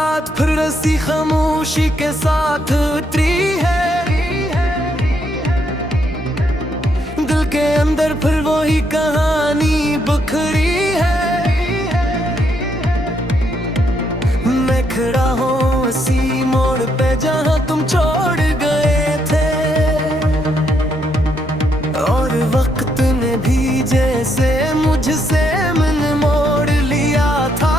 रात फिर रस्सी खामोशी के साथ उतरी है। दिल के अंदर फिर वही कहानी बिखरी है। मैं खड़ा हूँ उसी मोड़ पे जहाँ तुम छोड़ गए थे, और वक्त ने भी जैसे मुझसे मन मोड़ लिया था।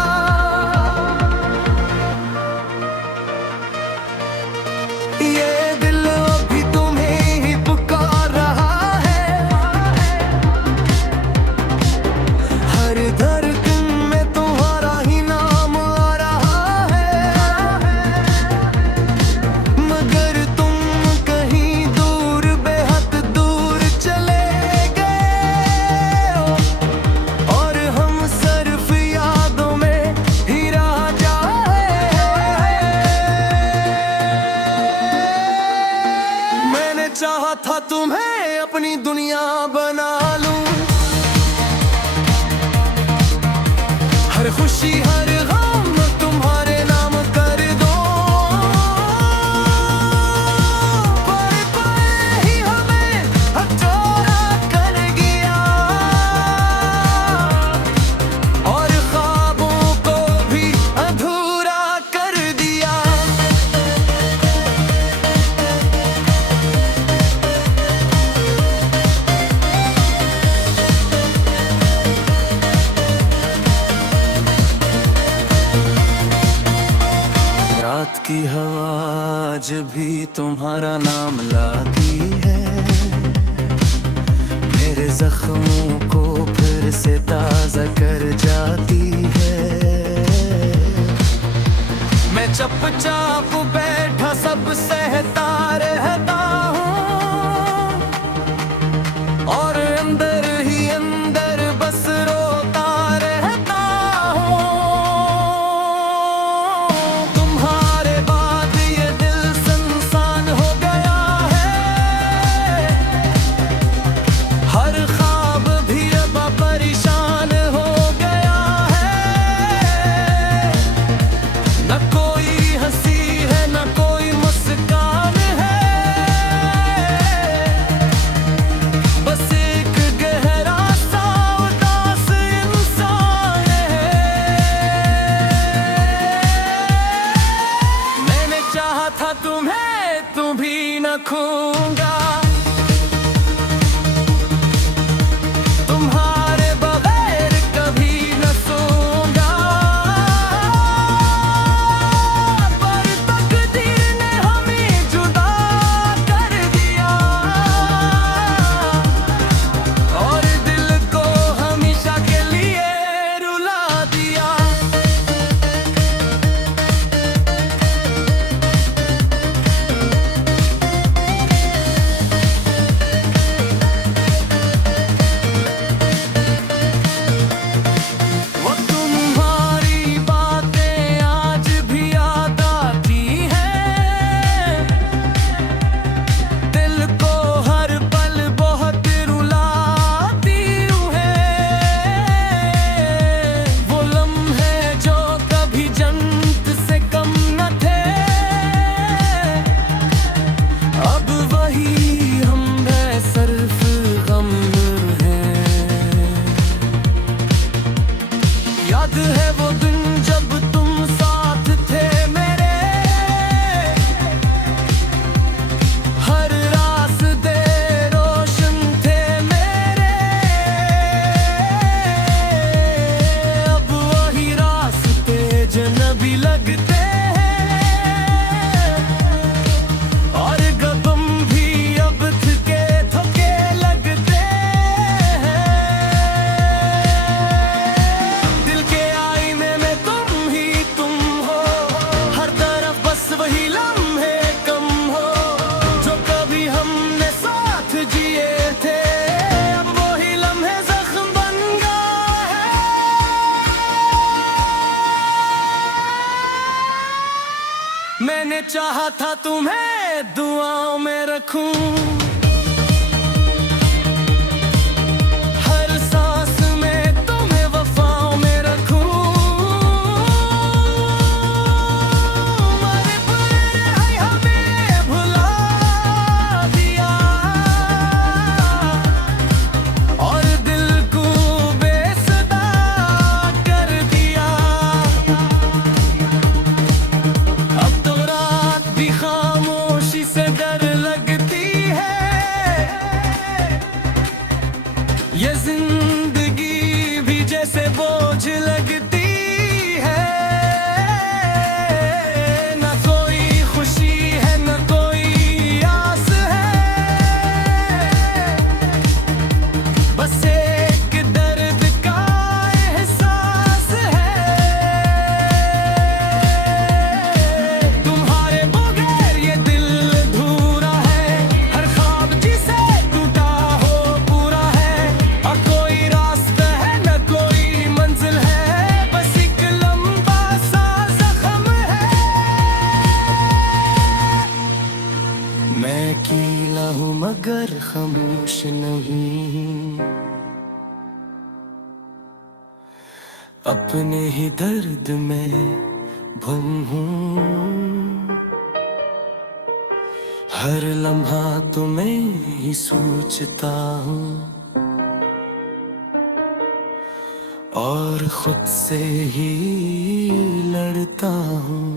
ये दिल अभी तुम्हें ही पुकार रहा है, हर धड़कन में तुम्हारा ही नाम आ रहा है। मगर तुम कहीं दूर बेहद दूर चले गए हो, और हम सिर्फ यादों में ही रह जाए। मैंने चाहा था तुम्हें अपनी दुनिया बना लूं, हर खुशी हर गम तुम्हारे नाम कर दो। पल पल ही हमें हथौड़ा कर गया, और ख्वाबों को भी अधूरा कर दिया। रात की हवा आज भी तुम्हारा नाम लाती है, मेरे जख्मों को फिर से ताज़ा कर जाती है। मैं चुपचाप बैठा सब सहता रहता हूँ, और अंदर ही अंदर बस रोता रहता हूँ। तुम्हारे बाद ये दिल सुनसान हो गया है, हर ख्वाब भी अब परेशान हो गया है। न कोई हंसी है न कोई मुस्कान है, बस एक गहरा सा उदास इंसान है। मैंने चाहा था तुम्हें, तुम भी न खोऊंगा, तुम्हारे बगैर कभी न सोऊंगा। पर तकदीर ने हमें जुदा कर दिया, और दिल को हमेशा के लिए रुला दिया। वो तुम्हारी बातें आज भी याद आती हैं, दिल को हर पल बहुत रुलाती है। वो लम्हे जो कभी जन्नत से कम न थे, अब वही हम हैं, सिर्फ गम हैं। याद है वो दिन जब तुम साथ थे मेरे, हर रास्ते रोशन थे मेरे। अब वही रास्ते अजनबी लगते हैं, और गम भी अब थके थके लगते हैं। दिल के आईने में तुम ही तुम हो, हर तरफ बस वही लम्हे कम हो, जो कभी हमने साथ जिए थे। अब वही लम्हे जख्म बन गए हैं। मैंने चाहा था तुम्हें दुआओं में रखूं, हर सांस में तुम्हें वफाओं में रखूं। बोझ लगती है। न कोई खुशी है न कोई आस है, बस एक दर्द का एहसास है। तुम्हारे बगैर ये दिल अधूरा है, हर ख्वाब जिसे टूटा हो पूरा है। और कोई रास्ता है न कोई मंजिल है, बस एक लंबा सा जख्म है। मैं कीला हूँ मगर खामोश नहीं, अपने ही दर्द में गुम हूँ। हर लम्हा तुम्हें ही सोचता हूँ और खुद से ही लड़ता हूँ।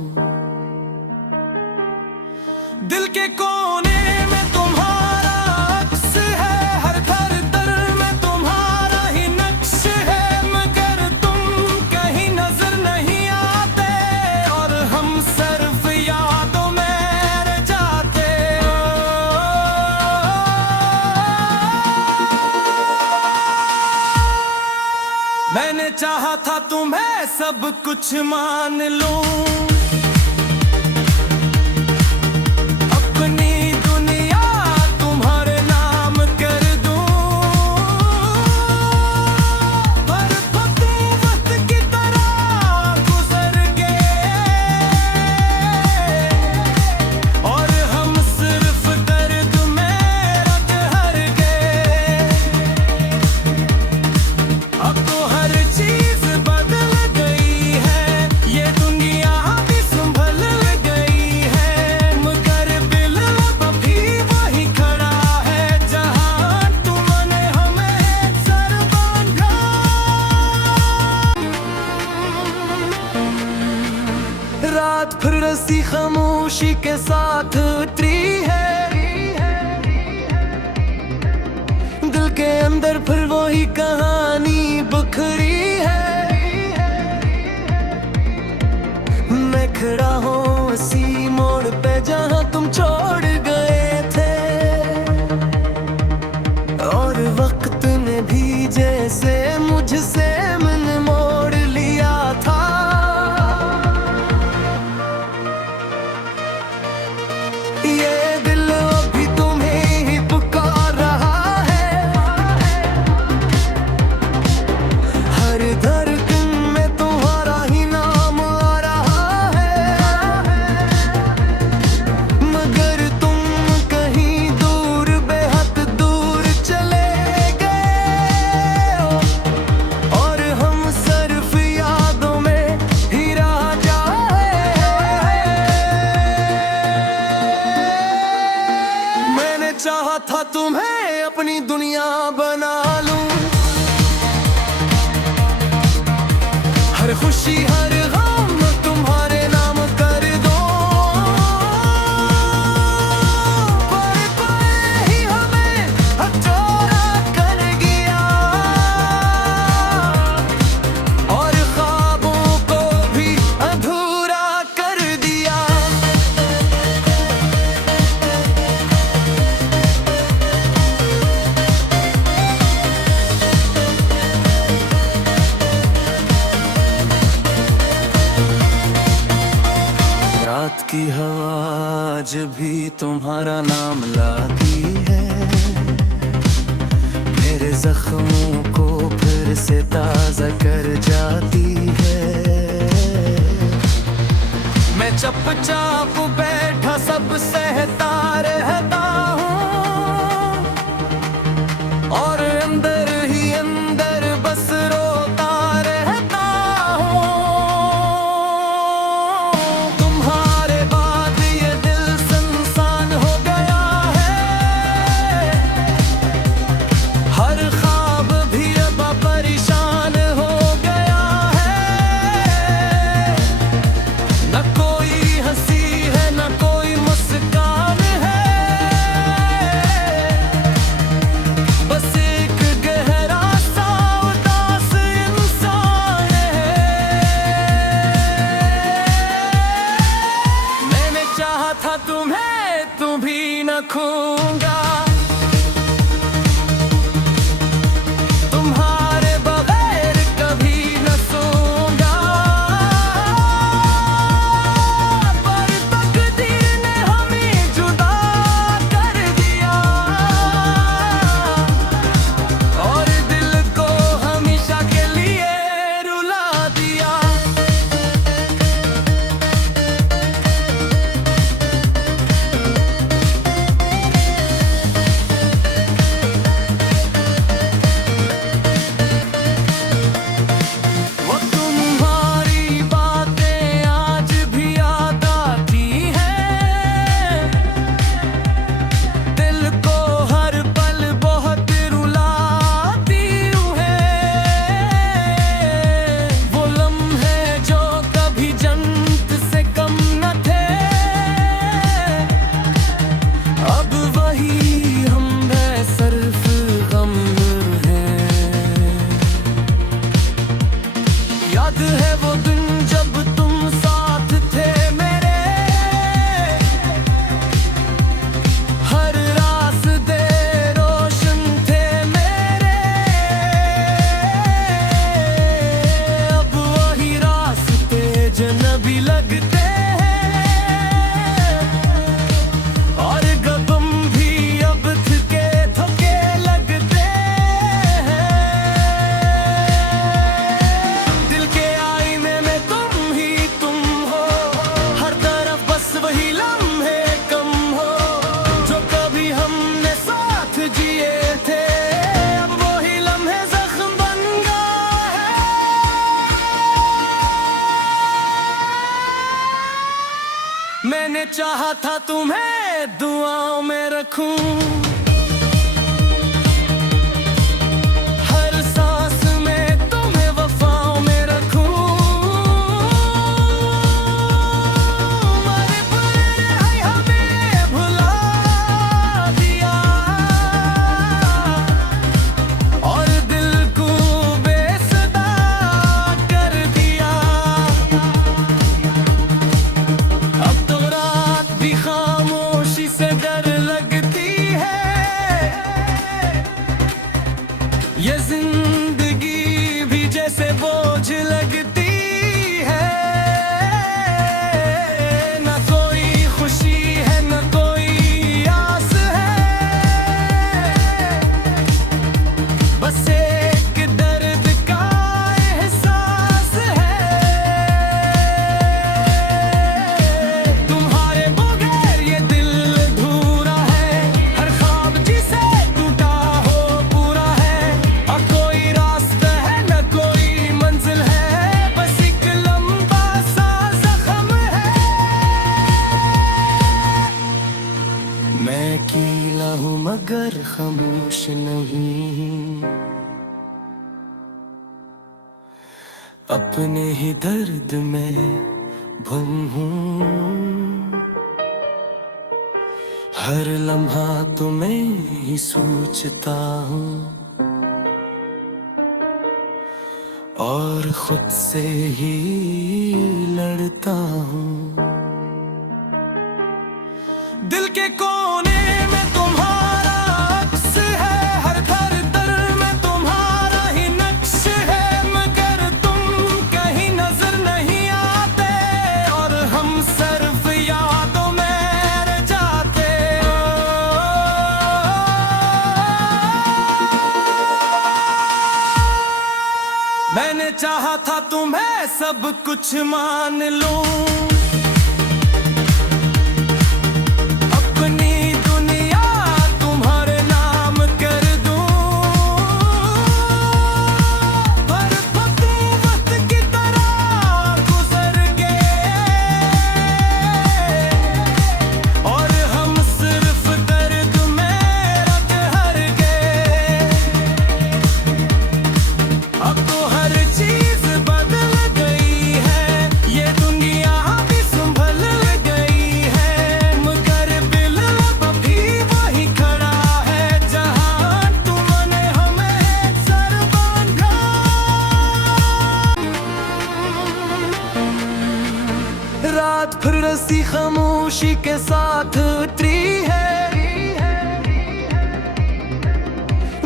दिल के कोने में तुम्हारा अक्स है, हर धड़कन में तुम्हारा ही नक्श है। मगर तुम कहीं नजर नहीं आते और हम सिर्फ यादों में रह जाते। मैंने चाहा था तुम्हें सब कुछ मान लूं, रात फिर रसी खामोशी के साथ उतरी है। दिल के अंदर फिर वही कहानी बिखरी है। मैं खड़ा हूँ उसी मोड़ पे जहाँ तुम छोड़ गए थे, और वक्त ने भी जैसे मुझसे मन मोड़ लिया था। ये दिल अभी तुम्हें ही पुकार रहा है, हर धड़कन में तुम्हारा ही नाम आ रहा है। मगर तुम कहीं दूर बेहद दूर चले गए हो, और हम सिर्फ यादों में ही रह जाए। मैंने चाहा था तुम्हें अपनी दुनिया बना लूं, हर खुशी हर गम तुम्हारे नाम कर दो। पर पाए ही हमें हथौड़ा कर गया, और ख्वाबों को भी अधूरा कर दिया। रात की हवा आज भी तुम्हारा नाम लाती है, मेरे जख्मों को फिर से ताजा कर जाती है। मैं चुपचाप बैठा सब सहता रहता हूँ, और अंदर ही अंदर बस रोता रहता हूँ। तुम्हारे बाद ये दिल सुनसान हो गया है, हर ख्वाब भी अब परेशान हो गया है। न कोई हंसी है याद है वो दिन जब तुम साथ थे मेरे, हर रास्ते रोशन थे मेरे। अब वही रास्ते जन्नती लगते हैं, और गम भी अब थके थके लगते हैं। दिल के आईने में तुम ही तुम हो, हर तरफ बस वही लम्हे कम हो, जो कभी हमने साथ जिए थे। अब वही लम्हे जख्म बन गए हैं। मैंने चाहा था तुम्हें दुआओं में रखूं, हर सांस में तुम्हें वफाओं में रखूं। मरे परे है हमें भुला दिया, और दिल को बेसुरा कर दिया। अब तो रात भी खामोशी से डर लगती है, ये जिंदगी भी जैसे बोझ लगती है। न कोई खुशी है न कोई आस है, बस एक दर्द का एहसास है। तुम्हारे बगैर ये दिल अधूरा है, हर ख्वाब जिसे टूटा हो पूरा है। और कोई रास्ता है न कोई मंजिल है, बस एक लंबा सा जख्म है। मैं कीला हूँ मगर खामोश नहीं, अपने ही दर्द में गुम हूँ। हर लम्हा तुम्हें ही सोचता हूँ, और खुद से ही लड़ता हूँ। दिल के कोने में तुम्हारा अक्स है, हर दर में तुम्हारा ही नक्श है। मगर तुम कहीं नजर नहीं आते, और हम सिर्फ यादों में रह जाते। मैंने चाहा था तुम्हें सब कुछ मान लूं, अपनी दुनिया तुम्हारे नाम कर दूं। पर तुम वक्त की तरह गुजर गए, और हम सिर्फ दर्द में रंग गए। अब तो हर चीज बदल गई है, ये दुनिया भी संभल गई है। मगर दिल अभी वही खड़ा है, जहां तुमने हमें सर बांधा। रात फिर रसी खामोशी के साथ उतरी है,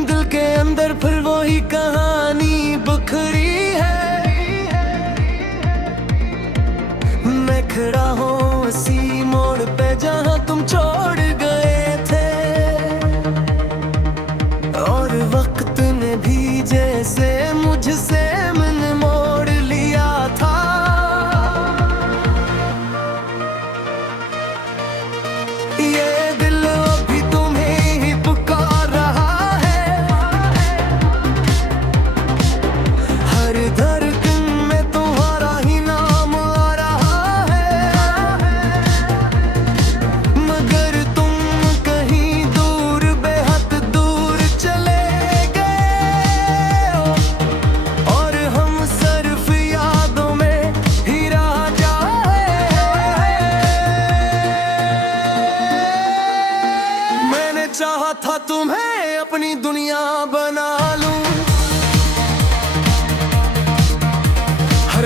दिल के अंदर फिर वही कहानी बिखरी है। मैं खड़ा हूँ उसी मोड़ पे जहाँ तुम छोड़ गए थे, और वक्त ने भी जैसे मुझसे मन मोड़ लिया था। ये दिल अभी तुम्हें ही पुकार रहा है, हर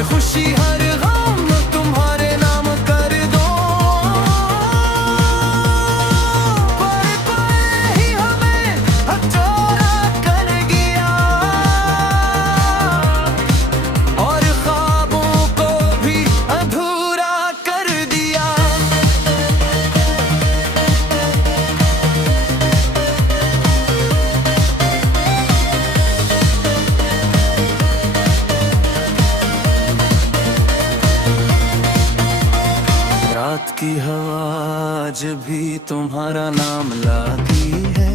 हर खुशी हर गम तुम्हारे नाम कर दो। पल पल ही हमें हथौड़ा कर गया और ख्वाबों को भी अधूरा कर दिया। रात की हवा आज भी तुम्हारा नाम लाती है,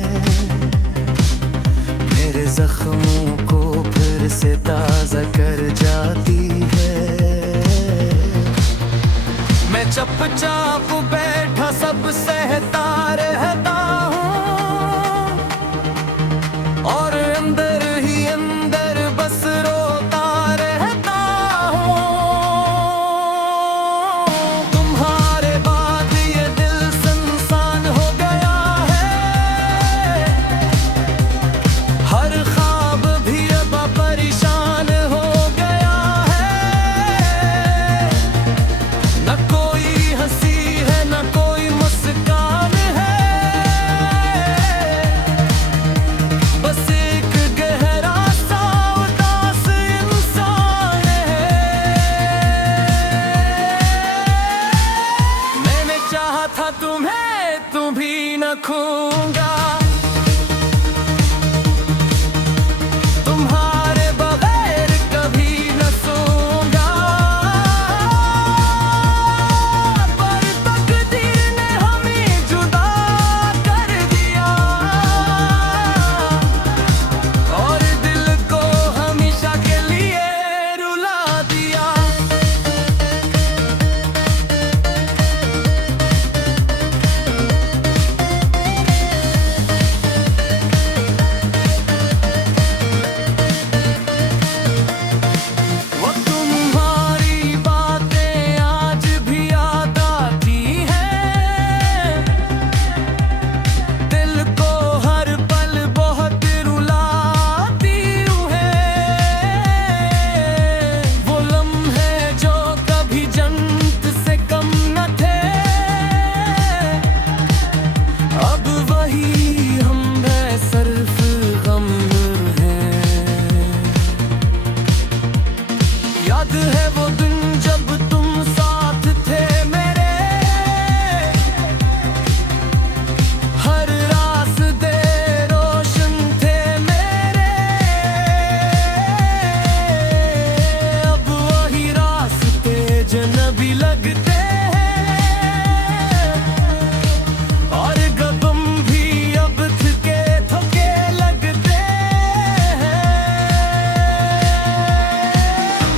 मेरे जख्मों को फिर से ताज़ा कर जाती है। मैं चुपचाप बैठा सब सहता रहता हूँ और अंदर ही अंदर बस रोता रहता हूँ। तुम्हारे बाद ये दिल सुनसान हो गया है, हर ख्वाब भी अब परेशान हो गया है। न कोई हंसी है न कोई मुस्कान है, बस एक गहरा सा उदास इंसान है। मैंने चाहा था तुम्हें तुम भी न खोऊंगा, तुम्हारे बगैर कभी न सोऊंगा। पर तकदीर ने हमें जुदा कर दिया और दिल को हमेशा के लिए रुला दिया। वो तुम्हारी बातें आज भी याद आती हैं, दिल को हर पल बहुत रुलाती है। वो लम्हे जो कभी जन्नत से कम न थे, अब वही हम बेसर्फ गम हैं। याद है वो दिन जब तुम साथ थे मेरे, हर रास्ते रोशन थे मेरे। अब वही रास्ते अजनबी लगते हैं और गम भी अब थके थके लगते हैं।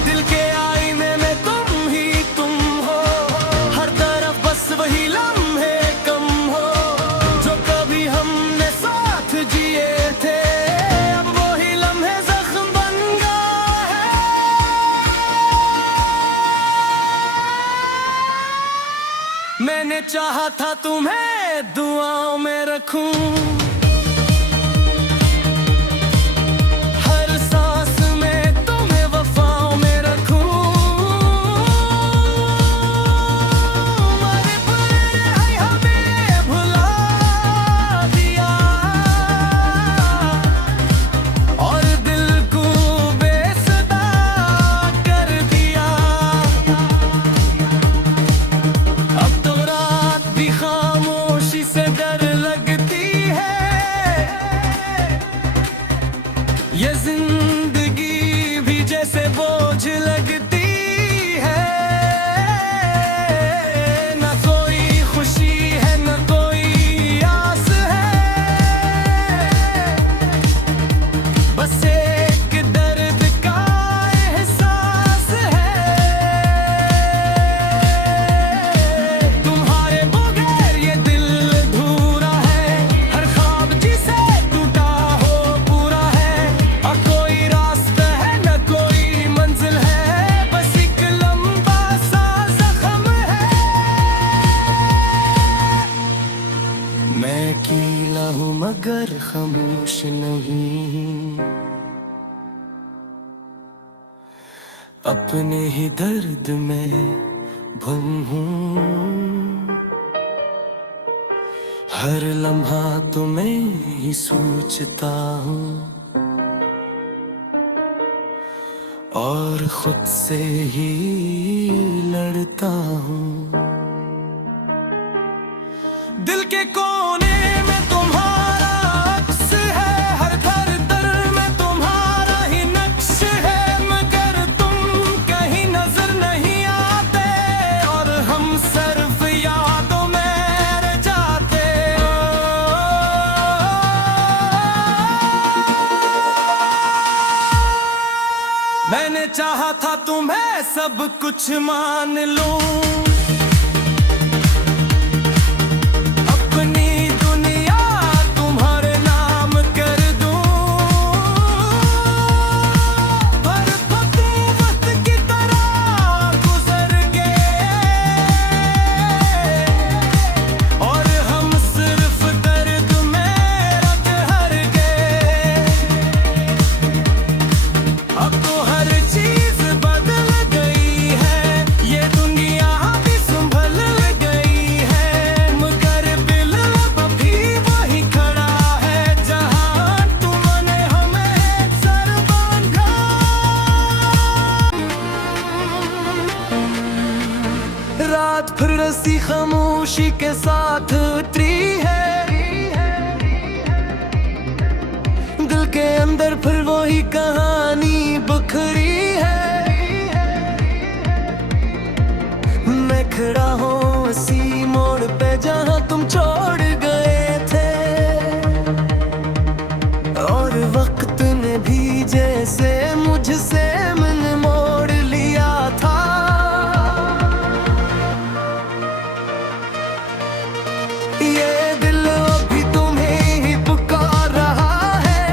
दिल के आईने में तुम हो, हर तरफ बस वही लम्हे कम हो जो कभी हमने साथ जिए थे। अब वही लम्हे जख्म बन गए हैं। मैंने चाहा था तुम्हें दुआओं में रखूं, हर सांस में तुम्हें वफाओं में रखूं। मरे पर हमें भुला दिया और दिल को बेसुरा कर दिया। अब तो रात भी खामोशी से डर लगती है, अपने ही दर्द में गुम हूँ, हर लम्हा तुम्हें ही सोचता हूँ और खुद से ही लड़ता हूँ। दिल के कोने में तुम्हारा अक्स है, हर घर दर में तुम्हारा ही नक्श है, मगर तुम कहीं नजर नहीं आते और हम सिर्फ यादों में रह जाते। मैंने चाहा था तुम्हें सब कुछ मान लूं, रात फिर रसी खामोशी के साथ उतरी है, दिल के अंदर फिर वही कहानी बिखरी है। मैं खड़ा हूँ उसी मोड़ पे जहाँ तुम छोड़ गए थे, और वक्त ने भी जैसे मुझसे मन मोड़ लिया था। ये दिल अभी तुम्हें ही पुकार रहा है,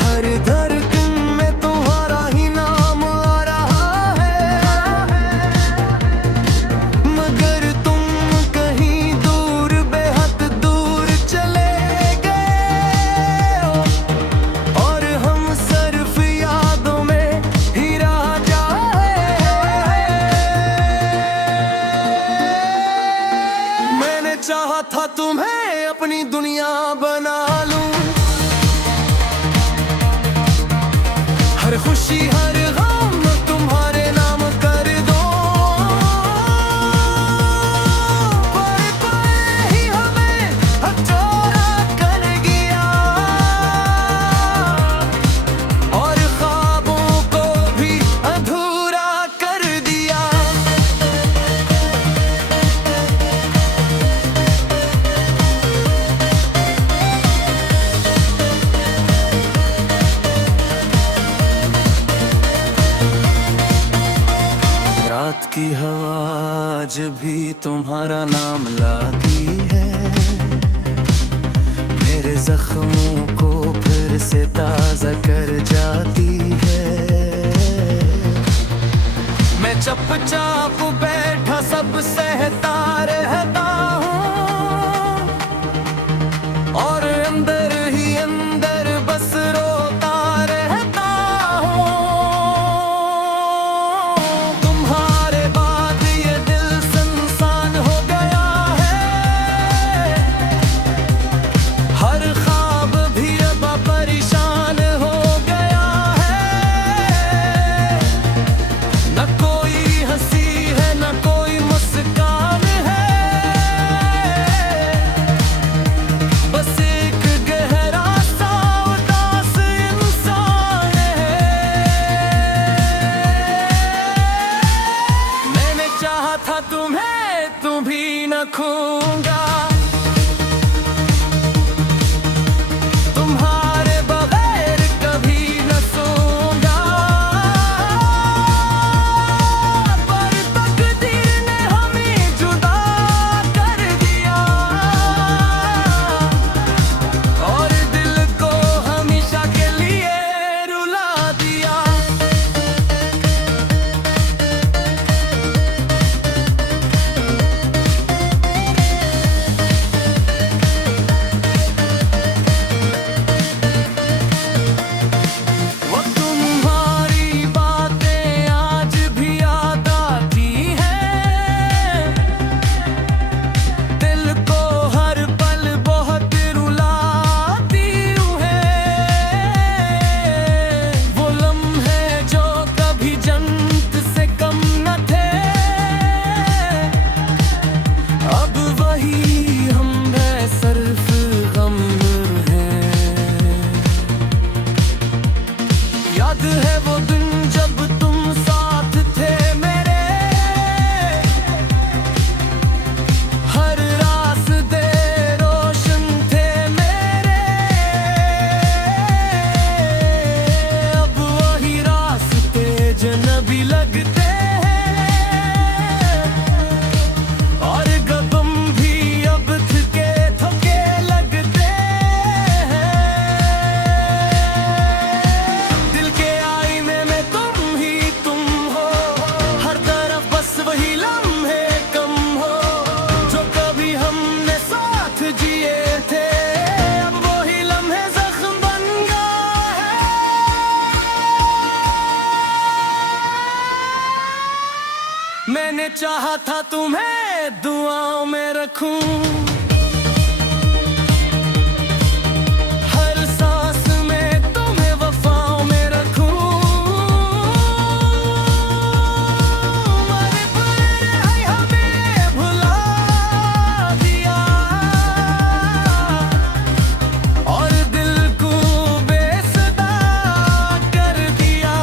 हर धड़कन में तुम्हारा ही नाम आ रहा है, मगर तुम कहीं दूर बेहद दूर चले गए और हम सिर्फ यादों में ही रह जाए। मैंने चाहा था तुम्हें अपनी दुनिया बना लूं, हर खुशी हर गम तुम्हारे नाम कर दो, पर ही हमें हथौड़ा कर गया और ख्वाबों को भी अधूरा कर दिया। रात की हवा आज भी तुम्हारा नाम लाती है, मेरे जख्मों को फिर से ताज़ा कर जाती है। मैं चुपचाप बैठा सब सहता रहता हूँ और अंदर ही अंदर बस रोता रहता हूँ। तुम्हारे बाद ये दिल सुनसान हो गया है, हर ख्वाब भी अब परेशान हो गया है। याद है वो दिन जब तुम साथ थे मेरे, हर रास्ते रोशन थे मेरे। अब वही रास्ते अजनबी लगते और गम भी अब थके थके लगते हैं। दिल के आईने में तुम ही तुम हो, हर तरफ बस वही लम्हे कम हो जो कभी हमने साथ जिए थे। अब वही लम्हे जख्म बन गए हैं। मैंने चाहा था तुम्हें दुआओं में रखूं, हर सांस में तुम्हें वफाओं में रखूं। मरे पर हमें भुला दिया और दिल को बेसुरा कर दिया।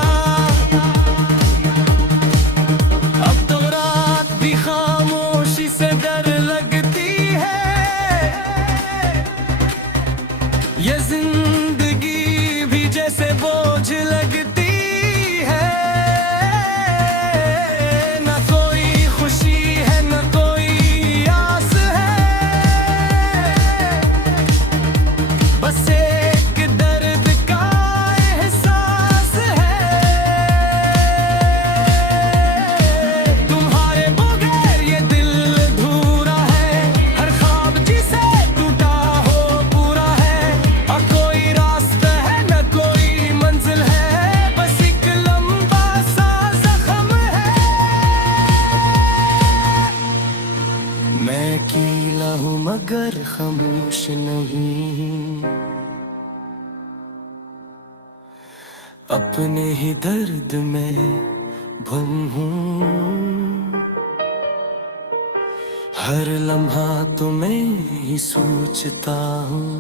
अब तो रात भी खामोशी से डर लगती है, ये जिंदगी भी जैसे बोझ लगती है। न कोई खुशी है न कोई आस है, बस एक दर्द का एहसास है। तुम्हारे बगैर ये दिल अधूरा है, हर ख्वाब जिसे टूटा हो पूरा है। और कोई रास्ता है न कोई मंजिल है, बस एक लंबा सा जख्म है। मैं कीला हूँ मगर खामोश नहीं, अपने ही दर्द में गुम हूँ। हर लम्हा तुम्हें ही सोचता हूँ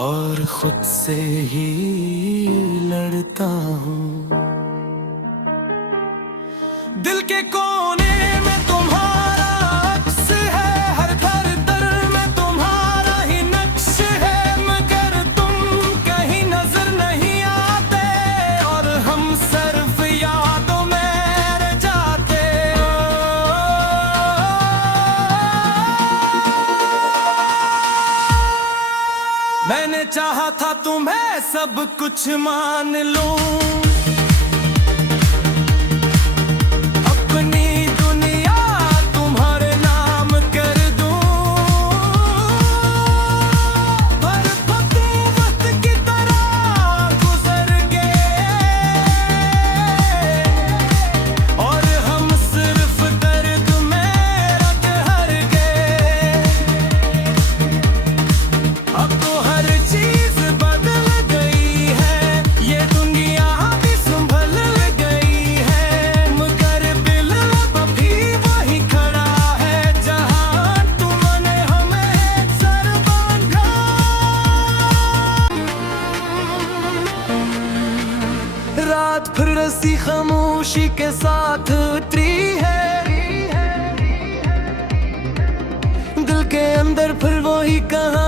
और खुद से ही लड़ता हूँ। दिल के कोने में तुम्हारा अक्स है, हर दर में तुम्हारा ही नक्श है। मगर तुम कहीं नजर नहीं आते और हम सिर्फ यादों में रह जाते। मैंने चाहा था तुम्हें सब कुछ मान लूं, अपनी दुनिया तुम्हारे नाम कर दूं। पर तुम वक्त की तरह गुजर गए और हम सिर्फ दर्द में रत हर गए। अब तो हर चीज बदल गई है, ये दुनिया भी संभल गई है। मगर दिल अब भी वही खड़ा है जहां तुमने हमें सर बांधा। रात फिर रसी खामोशी के साथ उतरी है, दिल के अंदर फिर वही कहानी